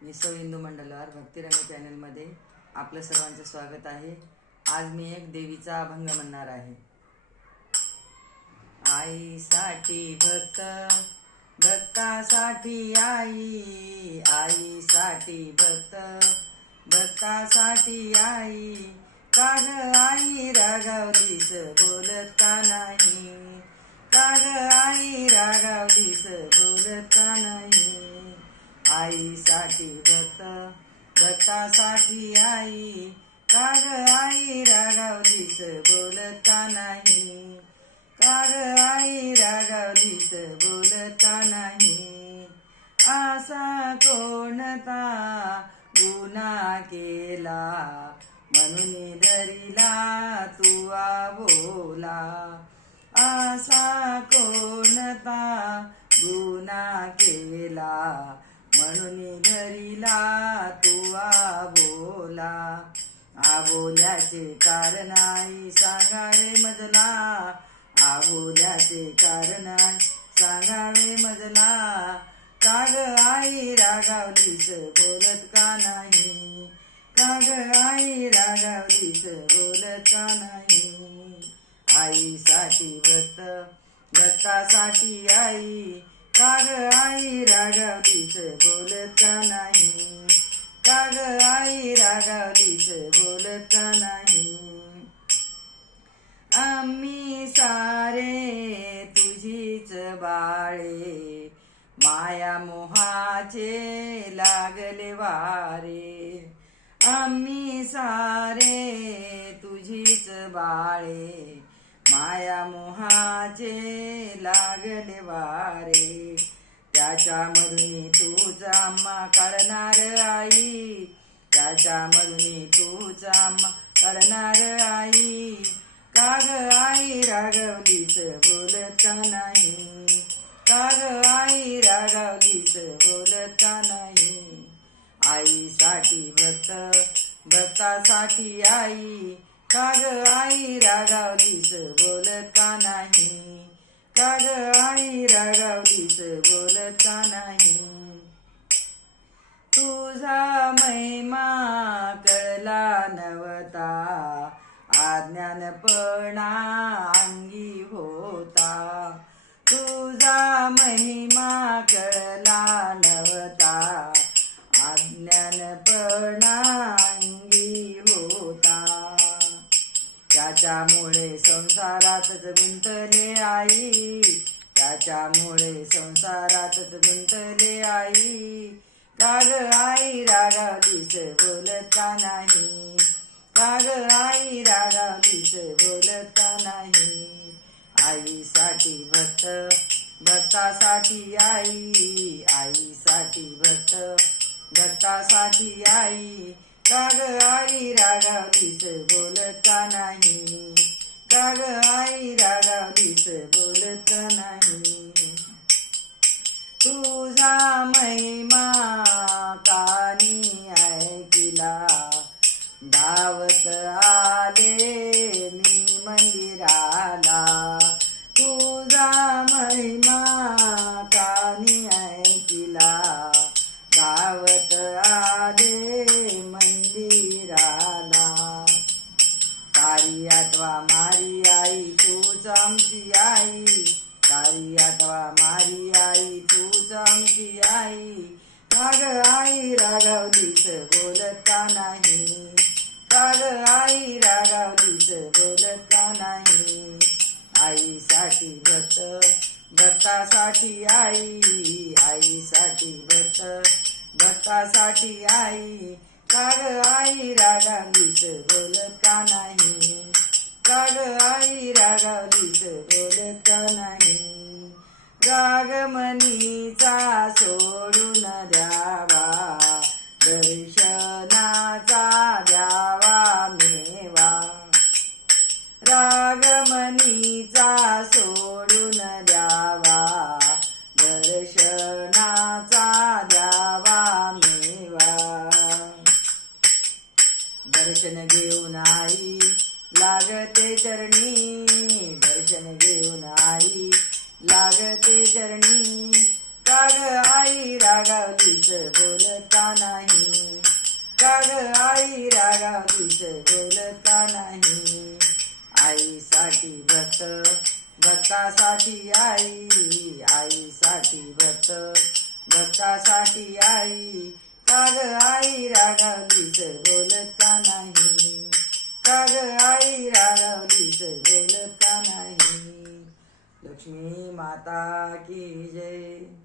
मी सौ इंदू मंडलवार भक्तिरंग चॅनलमध्ये आपलं सर्वांचं स्वागत आहे। आज मी एक देवीचा अभंग म्हणणार आहे। आईसाठी भक्त, भक्तासाठी आई, आईसाठी भक्त, भक्तासाठी आई। का ग आई रागावलीस बोलत का नाही, का ग आई रागावलीस बोलत का नाही। आईसाठी भक्त, भक्तासाठी आई, का ग आई रागावलीस बोलत का नाही, का ग आई रागावलीस बोलत का नाही। असा कोणता गुन्हा केला म्हणून धरिला तू बोला, असा कोणता गुन्हा केला म्हणून धरिला तू बोला। आबोल्याचे कारण आई सांगावे मजला, आबोल्याचे कारण सांगावे मजला। का ग आई रागावलीस बोलत का नाही, का ग आई रागावलीस बोलत का नाही। आईसाठी भक्त, भक्तासाठी आई, का ग आई रागावलीस बोलत का नाही, का ग आई रागावलीस बोलत का नाही। आम्ही सारे तुझीच बाळे, माया मोहाचे लागले वारे। आम्ही सारे तुझीच बाळे, माया मोहाचे लागले वारे। त्याच्यामधून तूच आम्हा काढणार आई, त्याच्यामधून तूच आम्हा काढणार आई। का ग आई रागावलीस बोलत का नाही, का ग आई रागावलीस बोलत का नाही। आईसाठी भक्त, भक्तासाठी आई, का ग आई रागावलीस बोलत का नाही, का ग आई रागावलीस बोलत का नाही। तुझा महिमा कळला नव्हता, अज्ञानपणा अंगी होता। तुझा महिमा कळला नव्हता, अज्ञानपणा अंगी होता। त्याच्यामुळे संसारातच गुंतले आई, त्याच्यामुळे संसारातच गुंतले आई। का ग आई रागावलीस बोलत का नाही, का ग आई रागावलीस बोलत का नाही। आईसाठी भक्त, भक्तासाठी आई, आईसाठी भक्त, भक्तासाठी आई। का ग आई रागावलीस बोलत का नाही, का ग आई रागावलीस बोलत का नाही। तुझा महिमा कानी ऐकिला, धावत आले मी मंदिराला। तुझा महिमा कानी ऐकिला, धावत आले मंदिराला। कारी अथवा मारी आई तूच आमची आई, कारी अथवा मारी आई तूच आमची आई। का ग आई रागावलीस बोलत का नाही, का ग आई रागावलीस बोलत का नाही। आईसाठी भक्त, भक्तासाठी आई, आईसाठी भक्त, भक्तासाठी आई। का ग आई रागावलीस बोलत का नाही, का ग आई रागावलीस बोलत का नाही। रागमणीचा सोडून द्यावा, दर्शनाचा द्यावा मेवा। रागमणीचा सोडून द्यावा, दर्शनाचा द्यावा मेवा। दर्शन घेऊन आई लागते चरणी, दर्शन घेऊन आई लागते चरणी। का ग आई रागावलीस बोलता नाही। ग आई रागावलीस बोलत का नाही. आईसाठी भक्त भक्तासाठी आई, आईसाठी भक्त भक्तासाठी आई. का ग आई रागावलीस बोलत का नाही. का ग आई रागावलीस बोलत का नाही. लक्ष्मी माता की जय.